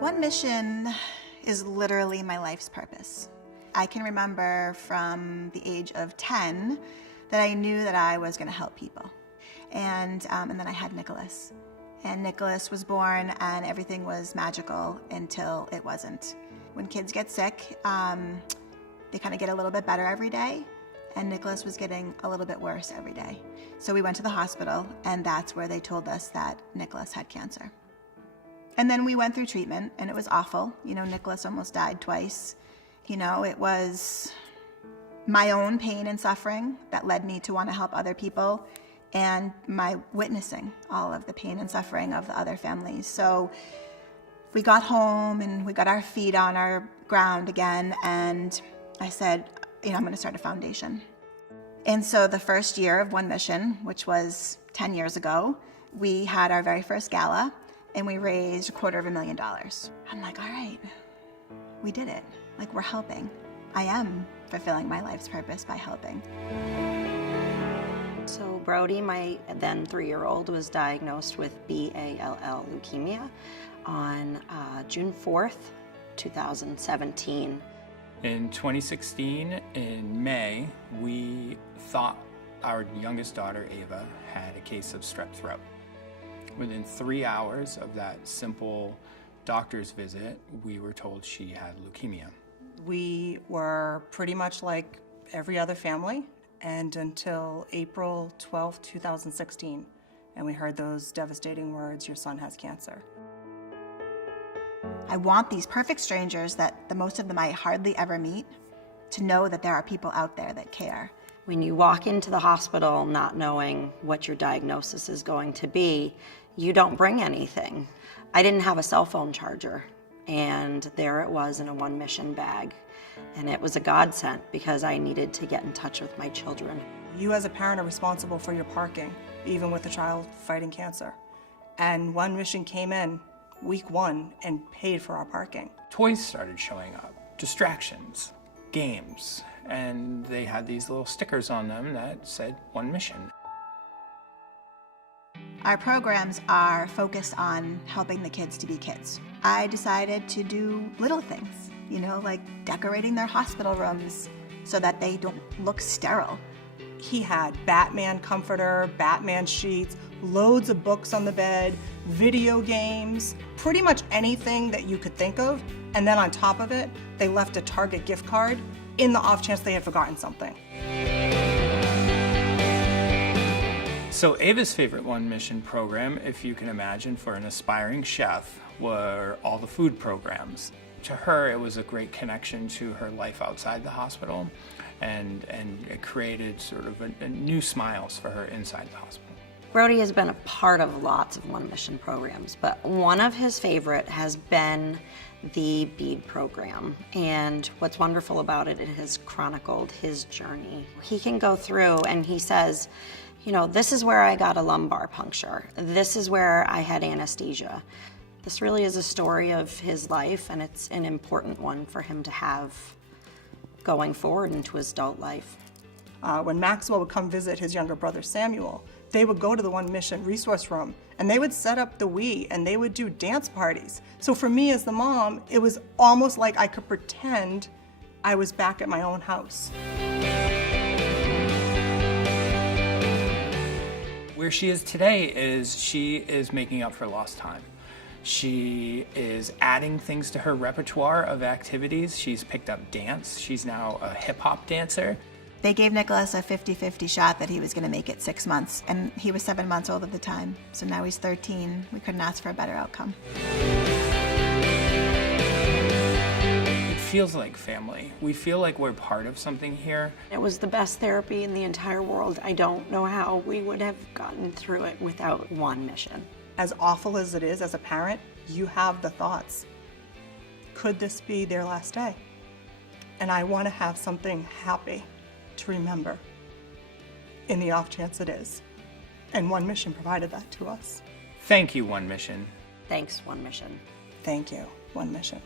One Mission is literally my life's purpose. I can remember from the age of 10 that I knew that I was going to help people. And then I had Nicholas. And Nicholas was born and everything was magical until it wasn't. When kids get sick, they kind of get a little bit better every day. And Nicholas was getting a little bit worse every day. So we went to the hospital, and that's where they told us that Nicholas had cancer. And then we went through treatment, and it was awful. You know, Nicholas almost died twice. You know, it was my own pain and suffering that led me to want to help other people, and my witnessing all of the pain and suffering of the other families. So we got home, and we got our feet on our ground again, and I said, you know, I'm going to start a foundation. And so the first year of One Mission, which was 10 years ago, we had our very first gala, and we raised $250,000. I'm like, all right, we did it. Like, we're helping. I am fulfilling my life's purpose by helping. So Brody, my then 3-year-old, was diagnosed with B-ALL leukemia on June 4th, 2017. In 2016, in May, we thought our youngest daughter, Ava, had a case of strep throat. Within 3 hours of that simple doctor's visit, we were told she had leukemia. We were pretty much like every other family, and until April 12, 2016, and we heard those devastating words, your son has cancer. I want these perfect strangers that the most of them I hardly ever meet to know that there are people out there that care. When you walk into the hospital not knowing what your diagnosis is going to be, you don't bring anything. I didn't have a cell phone charger, and there it was in a One Mission bag. And it was a godsend because I needed to get in touch with my children. You as a parent are responsible for your parking, even with a child fighting cancer. And One Mission came in week 1 and paid for our parking. Toys started showing up, distractions, games, and they had these little stickers on them that said One Mission. Our programs are focused on helping the kids to be kids. I decided to do little things, you know, like decorating their hospital rooms so that they don't look sterile. He had Batman comforter, Batman sheets, loads of books on the bed, video games, pretty much anything that you could think of. And then on top of it, they left a Target gift card in the off chance they had forgotten something. So Ava's favorite One Mission program, if you can imagine, for an aspiring chef, were all the food programs. To her, it was a great connection to her life outside the hospital, and it created sort of a new smiles for her inside the hospital. Brody has been a part of lots of One Mission programs, but one of his favorite has been the bead program. And what's wonderful about it, it has chronicled his journey. He can go through and he says, you know, this is where I got a lumbar puncture. This is where I had anesthesia. This really is a story of his life, and it's an important one for him to have going forward into his adult life. When Maxwell would come visit his younger brother Samuel, they would go to the One Mission resource room and they would set up the Wii and they would do dance parties. So for me as the mom, it was almost like I could pretend I was back at my own house. Where she is today is she is making up for lost time. She is adding things to her repertoire of activities. She's picked up dance. She's now a hip-hop dancer. They gave Nicholas a 50-50 shot that he was going to make it 6 months, and he was 7 months old at the time. So now he's 13. We couldn't ask for a better outcome. It feels like family. We feel like we're part of something here. It was the best therapy in the entire world. I don't know how we would have gotten through it without One Mission. As awful as it is as a parent, you have the thoughts. Could this be their last day? And I want to have something happy to remember in the off chance it is. And One Mission provided that to us. Thank you, One Mission. Thanks, One Mission. Thank you, One Mission.